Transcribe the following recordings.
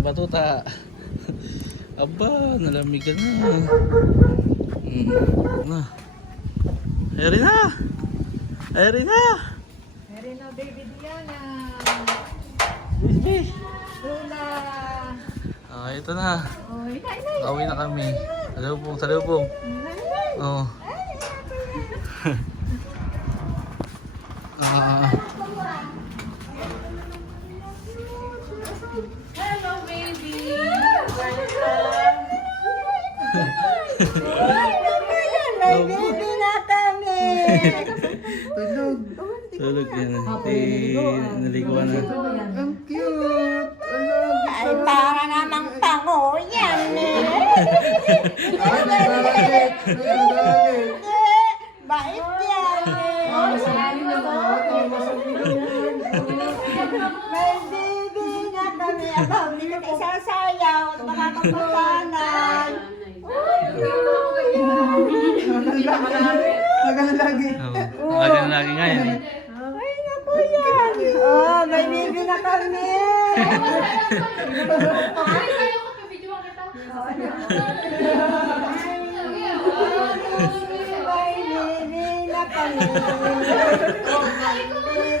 na batuta. Aba, nalamig ka na. Na. Ayun na. Ayun na. Meron na baby Diana. Baby. Lula. Ah, ito na. Oh, inay. Pauwi na kami. Salubong, salubong. Oh. Hello baby. May baby na kami! Tulog. Tulog yan. Naliguan na. Ang cute. Alam. Ay, para namang pango yan eh! Nagagalit. Nagagalit. Bait yan eh! May baby na kami! Aba, hindi na isasayaw at makakapasanan! Nagalalagi. Oh. Lagi na lagi ngayon eh. Ay, naku yan! Oh, may baby na kami! May baby na kami!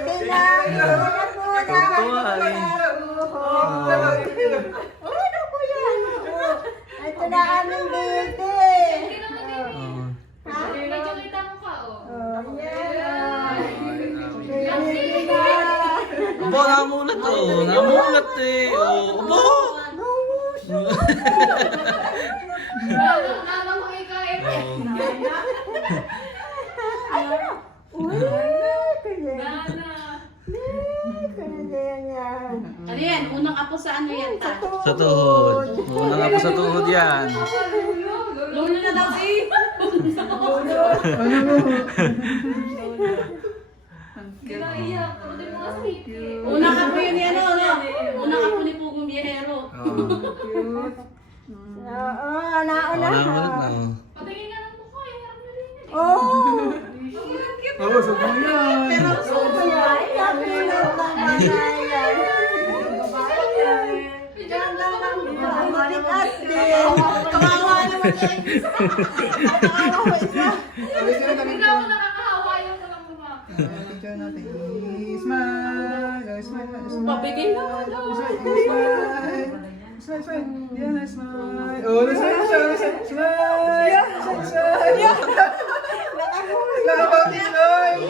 Baby na! Tuwa eh. Oh, naku yan! Oh, ito na aming baby! Oh. Baby na! Abo, namulat oh. Namulat eh. Oh, abo. Ano yan? Unang apo sa ano yan, ta? Sa tuhod. Una nga po sa tuhod yan. Lolo na daw eh! Unang apo yun ni ano, no? Unang apo ni Pugong Biyahero. Oo, Namulat na nauna. oh. Oh! Oo, sa buyan. Pero ay, happy naman yan. Ganda ng matikas din. Kawawa naman yan. Kawawa isa. Picture natin. Smile. Smile. Pabigay na ka daw. Smile, smile. Yan, smile. Oh, smile, smile, smile. Smile. Smile. Nakabawti, smile.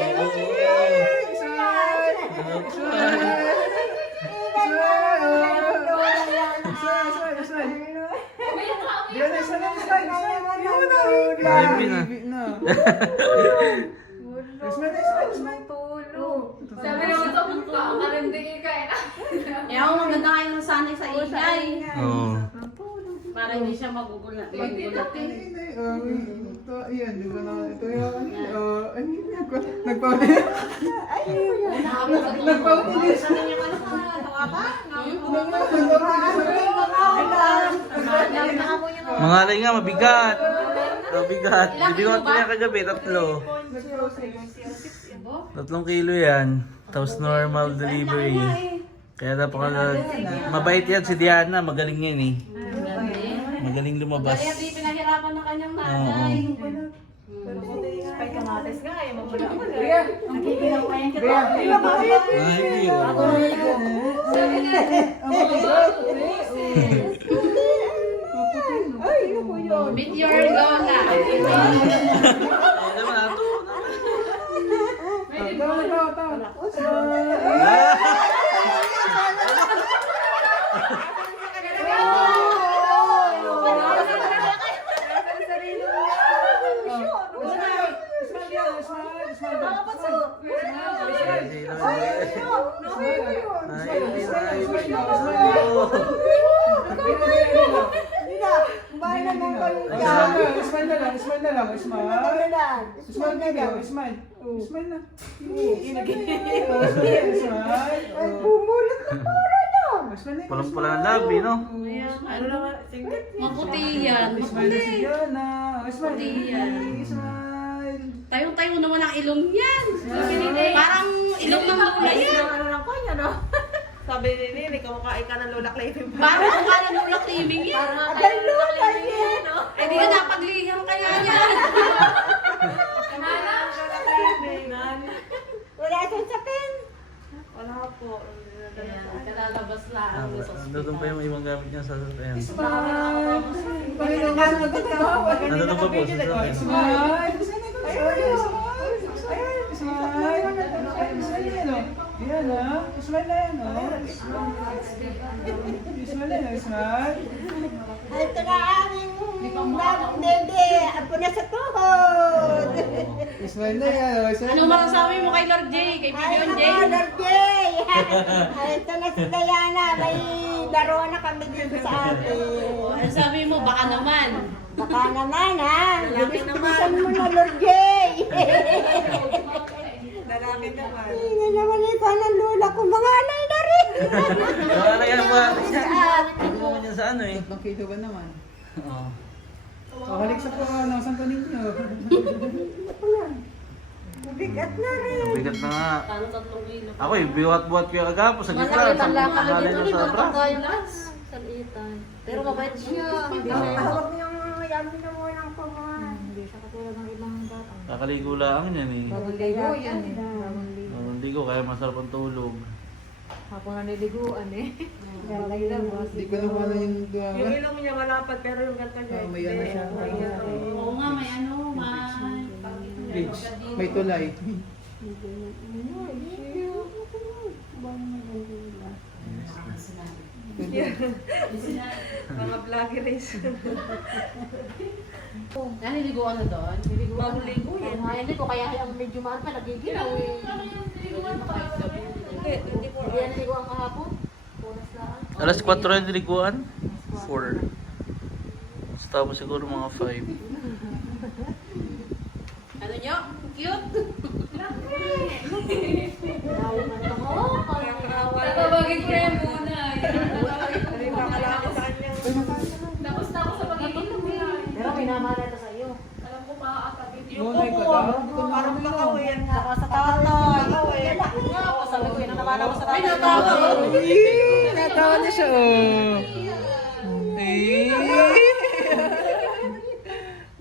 Baby na. Sabi naman sa punta, karanding ka eh. Eh ako maganda kayo ng sanay sa ingay. Oh. Para hindi siya magugulat. Magugulat eh. Ayan, di ba na ito yung nagpaulit. Nagpaulit. Mga alay nga, mabigat. Mabigat. Hindi ko ito yan kagabi, 3 kilo yan. Tapos normal delivery. Kaya mabait yan si Diana, magaling yan eh. Magaling lumabas. Kaya di pinahirapan ng kanyang nanay. Pay kamates nga eh, mabula ko na. Nakikilaw pa yan kita. Ay, yun. Meet your Lola. Ay, naman ato. Bahay naman kayo dyan. Smile na lang. Smile na lang. Smile na. Ay, bumulot na para lang. Pulang-pula ng labi, no? Ano naman? Maputi yan. Maputi. Maputi yan. Tayong-tayo naman ang ilong yan. Parang ilong ng Lola yan. Sabi ni Nini, kumakain ka ng lulak laying. Parang kung ka nanulak timing yan. Abay, Lola, yun. Eh di ka napagliham kaya yan. Wala siyang sapin. Wala po. Ayan, kalalabas lang. Nandun pa yung ibang gamit niya sa sasakyan. Smile! Panginoon ka naman tatawa. Nandun pa po sa sasakyan. Smile! Smile! Smile! Yan ah. Smile na yan ah. Smile na yan. Smile. Ito na aming bagong bebe. Apo na sa tuhod. Smile na yan. Ano masasabi mo kay Lord J? Kay Ay, Pigeon J? ako, Lord Jay. Ay, ito na si Diana. May laro na kami dito sa atin. Ano sabi mo? Baka naman. Baka naman, ha? Lalaki Bilis-bilisan mo na, Lord Jay. Lalaki naman. Hindi naman ito ng lola ko. Mga anay na rin. Wala yan pa. Hindi mo yan sa ano eh. Ibang kilo ba naman? Oo. Halik sa po ng Santo Niño. Bigat na rin. Bigat na nga. Paano 3 kilo? Ako eh, biwat-buwat ko yung agapo sa gitna. Malay na sa atras. Salitan. Pero mabait siya. Hindi Hawag niyong yamin na mo ng kumahan. Hindi siya katulad ng ibang bata. Kakaligo lang yan eh. Ligo yan eh. Hindi ko kaya masarap ang tulog. Ako na niliguan eh. Hindi ko naman ano yung Yung duwa. ilong niya malapad pero yung ganito niya. May ano siya. Oo nga, may ano, may... Bridge. May tulay. Mga vloggeries. Naliliguan na doon? Bagong ligo yan. Hindi ko kaya ang medyo mahal pa nagiginaw eh. Hindi po. Hindi yan ligo ang kahapon. Punas lang. Alas 4 yung diliguan? 4. Tapos siguro mga 5. Ano nyo? Cute! Lalo man ako. Tatawagin ko yan muna. Ano yung kakalaki sa kanya? Tapos na ako sa pagiging Pero minamahal ito sa iyo. Alam ko makakatabi. Ngunay ka daw. Parang bakaw eh. Saka sa tatay. Lalaki nga ako. Sabi ko yun ang nakala ko sa tatay. Ay, natawa! Natawa na siya oh.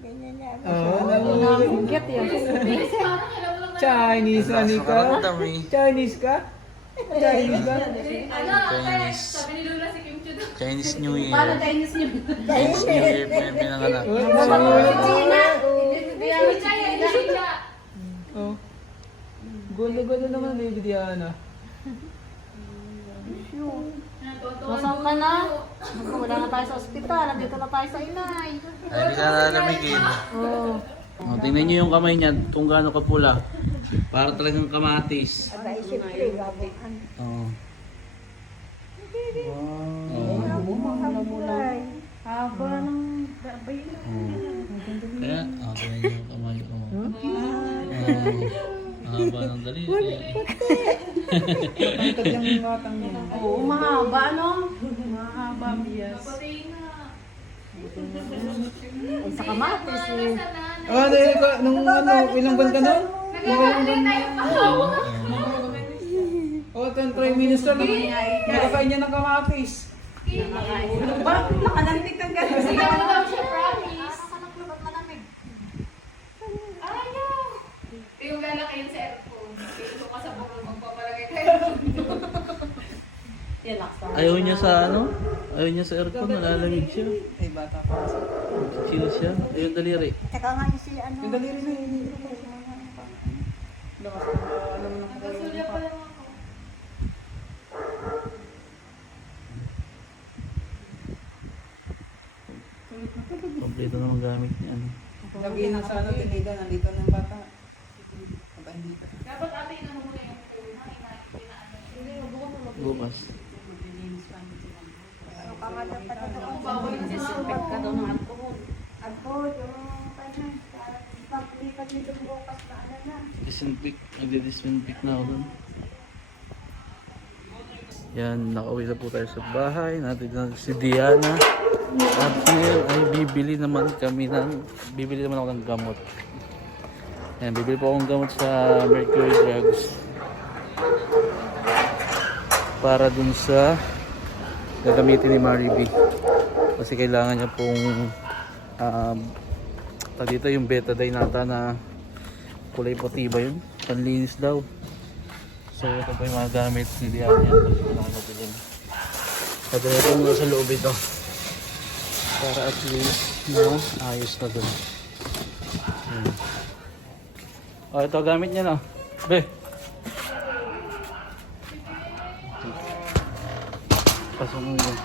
Ganyan niya. Oh, naman. Chinese na ni ka? Chinese ka? Chinese ka? Chinese. Sabi ni Lula si Kim Chu daw. Chinese New Year. Paano Chinese niyo? Chinese New Year po yung pinanganak. Oh. Gulo-gulo naman ni Diana. Masang ka na? Wala na tayo sa ospital. Nandito na tayo sa inay. Ay, hindi ka nalamigin. Oh, tingnan nyo yung kamay niya kung gaano kapula. Para talagang kamatis. Abay, siyempre, gabuhan. Oo. Haba ng gabay. Kaya, tingnan nyo yung kamay ko. Ang haba ng daliri. Pantad yung batang niya. Oo, mahaba, no? Mahaba, bias. Ay, sa kamatis eh. Oh, dahil ko, nung ano, ilang buwan ka nun? Nung ilang buwan Oh, ito yung Prime Minister. Nakakain niya ng kamatis. Nakalantik kang gano'n. Sige mo daw siya, promise. Yung lalaki yun sa airphone. Ito ka sa bukong magpapalagay kayo. Relax lang. Ayaw niya sa ano? Ayaw niya sa aircon, nalalamig siya. Ay, bata pa. Chill siya. Ayun, daliri. Tsaka nga yung si ano. Yung daliri na yun. Nagkasulya pa lang ako. Kompleto naman gamit niya. Ano. Lagi na sa ano, tiniga, nandito ng bata. Aba, hindi pa. Dapat ate na mo muna yung phone. Bukas. Ano ka nga daw pati na Kung bawal yung disinfect ka daw ng alcohol. Ako, yung paglipat nito bukas na ano na. Disinfect. Nagdi-disinfect na ako doon. Yan, nakauwi na po tayo sa bahay. Natin na si Diana. At ngayon ay bibili naman ako ng gamot. Yan, bibili po akong gamot sa Mercury Drugs. para dun sa gagamitin ni Mary B. Kasi kailangan niya pong dito yung betadine nata na kulay puti ba yun? Panlinis daw. So ito pa yung mga gamit ni Diana niya. Padala ito muna sa loob ito para at least na ayos na dun. Oh, ito gamit niya na. Be. Pasok mo yun.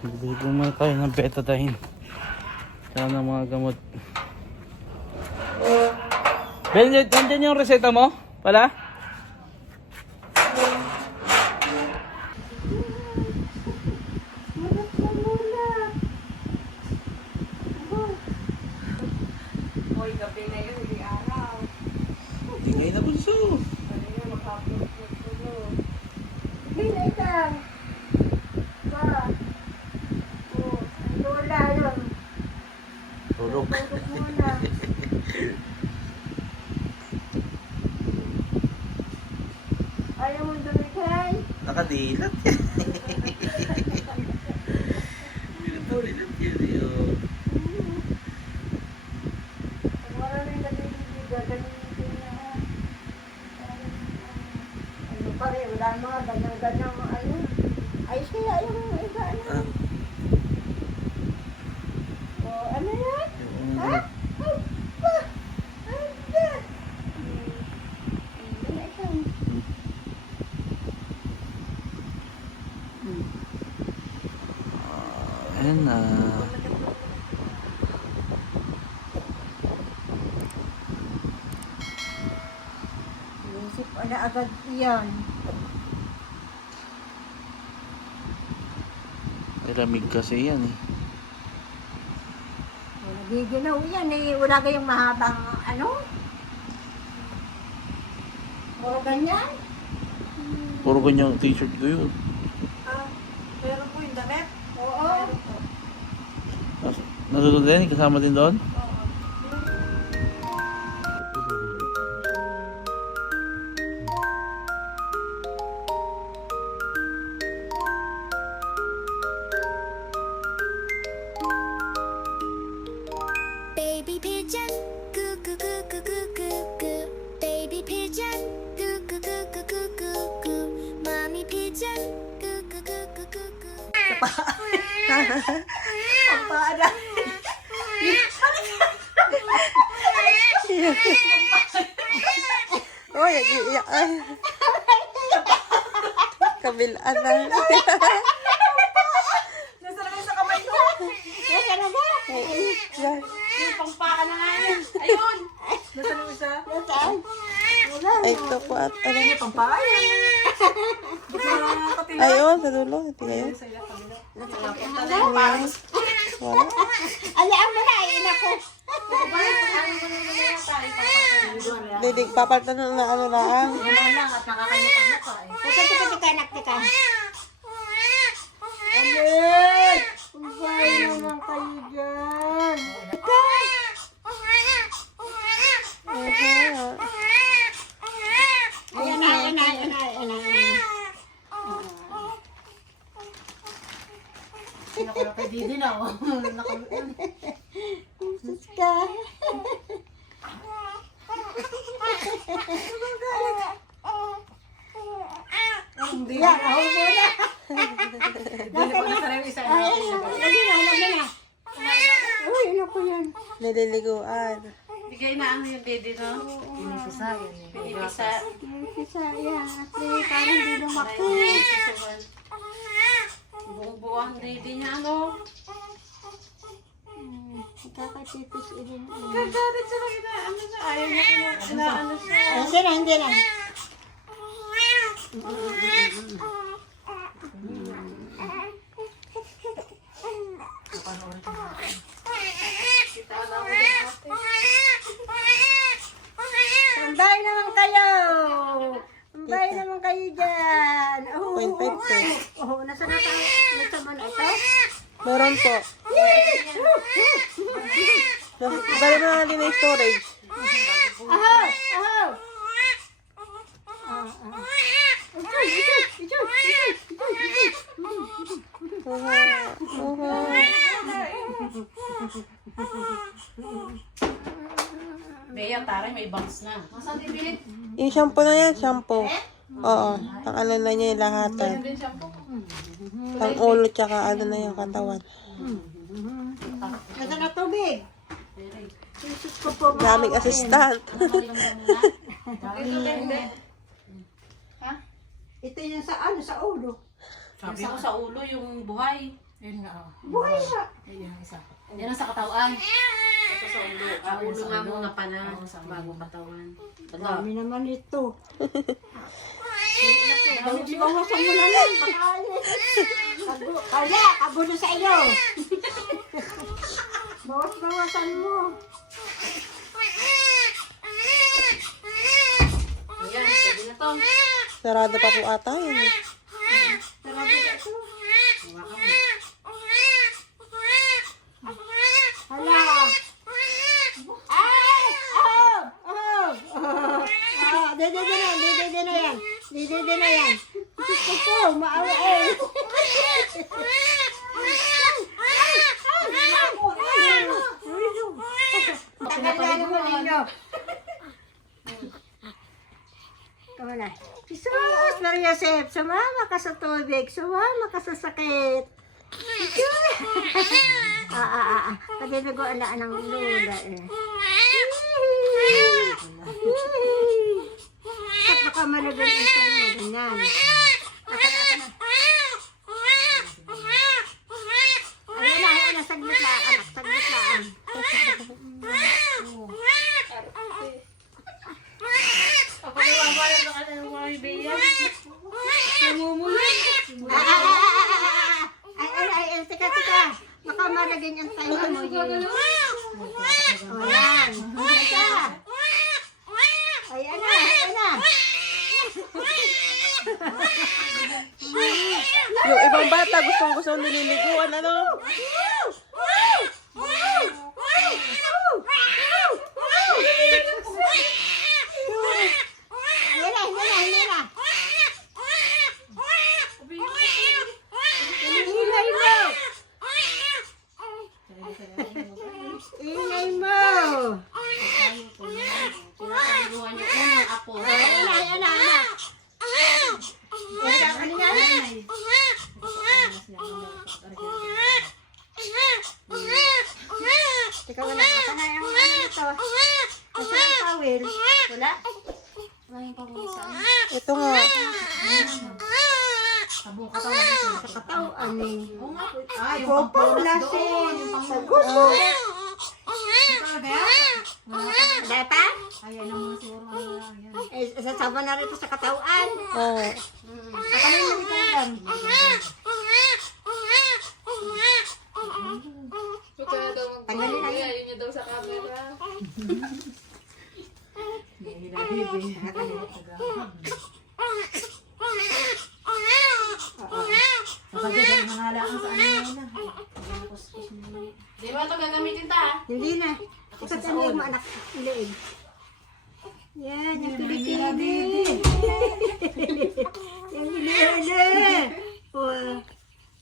Bibili po muna tayo ng betadine. Tsaka ng mga gamot. Ben, nandiyan yung reseta mo? Pala? Hoy, gabi na yun, hindi araw. Tingay na bunso. Hindi na ikaw. Ba? Oh, lola yun. Tulog. Tulog muna. Ayaw mo dumikay? Nakadilat. Nakadilat yan yun. Wala na yung nabibigay, gagamitin na. Ano pa rin, wala mga ganyan-ganyan ano. Ayos kaya yung iba ano. O, ano yan? Ha? Aba! Aba! Wala ikaw. Ayan na. Isip na agad yan. Lamig kasi yan eh. Nagiginaw yan eh. Wala kayong mahabang ano? Puro ganyan? Puro ganyang t-shirt ko yun. Pero po yung damit. Oo. Nasusunod din? Kasama din doon? Baby pigeon, goo goo goo goo goo goo goo. Baby pigeon, goo goo goo goo goo goo goo. Mommy pigeon, goo goo goo goo goo goo. Ang paada. Oy, iiyak ay. Kabilaan na. Nasa naman sa kamay ko. Nasa na ba? Yan. Yung pangpaa na nga yan. Ayun. Nasa naman siya. Nasaan? Wala. Ay, ito po at ano. Pangpaa yan. Ay, oh, sa dulo. Ito ngayon. Wala. Alaan mo na, ayun ako. Didig, papalitan na ano lang. Yan lang at nakakanyang mukha eh. Tika, naktika. Alin! Kumbay naman kayo dyan. Ayan na, ayan na, ayan na, ayan na. Nakulong kay Didi na oh. Sus ka. Hindi. Yan, ako muna. Dili pa nasa rin isa. Ay, lagi na. Uy, ano ko yan? Nililiguan. Bigay na ano yung dede, no? Pinipisa yan eh. Pinipisa. Kisa, yan. Kasi parang hindi lumaki. Buo-buo ang dede niya, ano? Kakatitis ilin. Kagalit siya lang ina, ano siya, ayaw niya ano siya. Hindi na, hindi na. Tambay naman kayo. Tambay naman kayo dyan. Oh, 0.5 to. oh, nasa mo na ito? Meron po. Dali mo na din yung storage. Ahaw! Ahaw! Bea, taray, may bangs na. Nasaan din bilit? Yung shampoo na yan, shampoo. Oo. Ang ano na niya yung lahatan. Ang ulo tsaka ano na yung katawan. Nasa na tubig? Jesus ko po. Daming assistant. Ito yung sa ano, sa ulo. Sabi ko sa ulo, yung buhay. Yun nga, oh. Buhay siya. Ayun, isa. Yan ang sa katawan. Ito sa ulo. Ulo nga muna pa na, bago katawan. Dami naman ito. Bawasan mo na lang. Kaya, kabulo sa iyo. Bawasan mo. Ayan, pwede na to. Sarado pa po ata yun. Hala. Ay! Oh! Oh! Oh! Dede na yan. Dede na yan. Diyos ko po, maawa eh. Tagal mo ninyo. Ikaw na. Jesus, Maria Joseph, sumama ka sa tubig, sumama ka sa sakit. Pag nag-ualaan ng lula eh. At baka malagan ito mo, ganyan. Ayun na, saglit lang, anak, saglit lang. Ako nawawala na ka ng mga Bea. Ay, tika. Baka malagyan yung tayo mo yun. O yan. Ayan na. Yung ibang bata gustong nililiguan, ano? Hindi na. Ingay mo. Tinataguluhan niyo unang apo. Ayan na. Ikaw na, ako na yung ano nito. Kasi ang tawil. Wala? Ito nga. Sabong katawan ito. Sa katawan eh. Ah, yung Popo, pangpulas lasin. doon. Yung Sa pangpulas. gusto. Ito na Bea? Wala pa. Wala pa? Ayan na muna siguro. Ayan. Sasama na rito sa katawan. Oo. Ako na yung nagkailan. Tanggalin na yun. Kapag dyan ang halaan sa ano yun na. Di ba ito gagamitin ta? Hindi na. Ikot ang leg mo anak. Leg. Yan, yung kilikili. Yung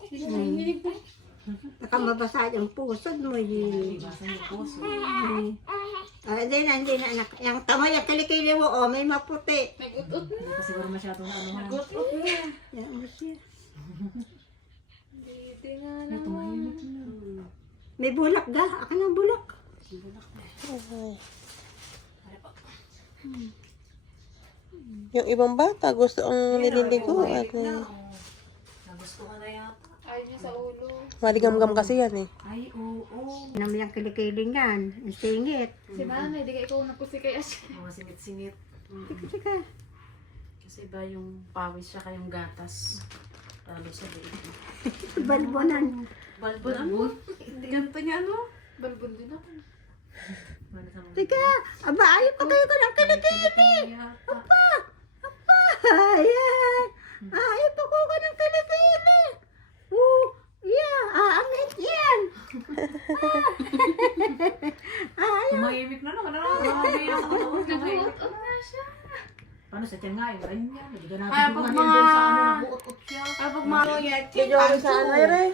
kilikili. Nakamabasa yung pusod mo. Basan yung puso. Hindi na anak. Yung tama yung kilikili mo, may maputi. Hindi pa siguro masyadong ano man. Yan mo siya. May bulak ga. Ako ng bulak. Yung ibang bata gusto ang nililiguan. Nagustuhan na yata. Maligam-gam kasi yan eh. Ay, oo. Naman yung kilikili yan. Ang singit. Si Manay, di ka ikaw napusi kay Ash. Mga singit-singit. Sika. Kasi ba yung pawis siya kayong gatas. Lalo sa baby. Balbonan. Balbon ano? Ganito niya ano? Balbon din ako. Sika. Aba, ayaw pa kayo ko ng kilikili. Apa. Ayan. Ayaw pa ko ng kilikili. Yeah. Aangin Tumahimik na naman. Grabe yung katawan. Nag-uot-ut na siya. Paano sa tiyan nga? Yung rin niya. Hindi na Kaya pag mga... nabuot-ut siya. Kaya pag mga... Si Joey saan na rin?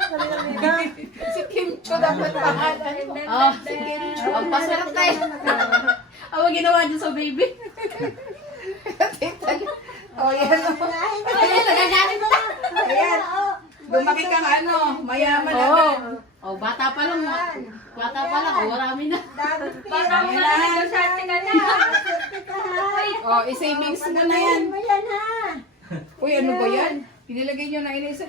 Si Kim Cho dapat pangalan. Oh, si Kim Cho. Ang pasarap tayo. Ang ginawa niyo sa baby. Oh, yan. Ayan, nagagalit na. Ayan. Lumaki kang ano, mayaman agad. Oh, bata pa lang. Bata pa lang, oh, marami na. Baka mo na lang sa atin ka na. Oh, i-savings mo na yan. Ayan ha. Uy, ano ba yan? Pinilagay nyo na inisip.